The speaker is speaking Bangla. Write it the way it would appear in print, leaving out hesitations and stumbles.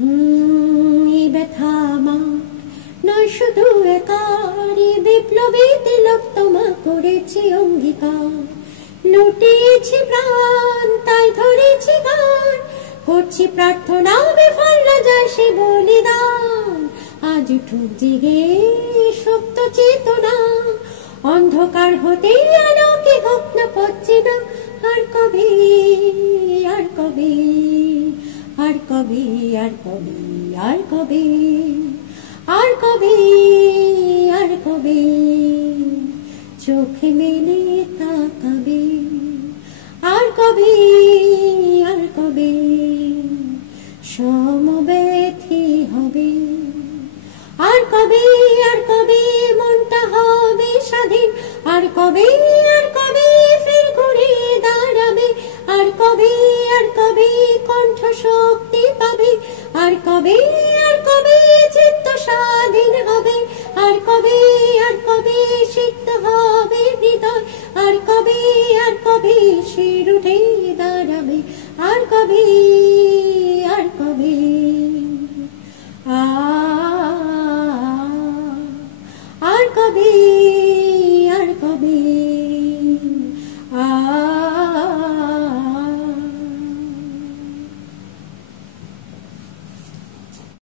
এই ব্যথা আমার নয় শুধু একার, বিপ্লবী তিলক তোমা করেছি অঙ্গীকার। লুটিয়েছি প্রাণ তাই ধরেছি গান, করছি প্রার্থনা বিফল না যায় সে বলিদান। আজ উঠুক জেগে সুপ্ত চেতনা, অন্ধকার হতে আলোকে হোক না পচ্ছে না। আর কবে, আর কবে, আর কবে, আর কবে, আর কবে, আর কবে, আর কবে চোখে মেলে তাকাবে। আর কবে, আর কবে সমব্যথী হবে। আর কবে, আর কবে মনটা হবে স্বাধীন। আর কবে, আর কবে ফের ঘুরে দাঁড়াবে। আর কবে, আর কবে কণ্ঠ শক্তি পাবে। আর কবে, আর কবে চিত্ত স্বাধীন হবে। আর কবে, আর কবে সিক্ত হবে হৃদয়। আর কবে, আর কবে শির উঠে দাঁড়াবে। আর কবে, আর কবে।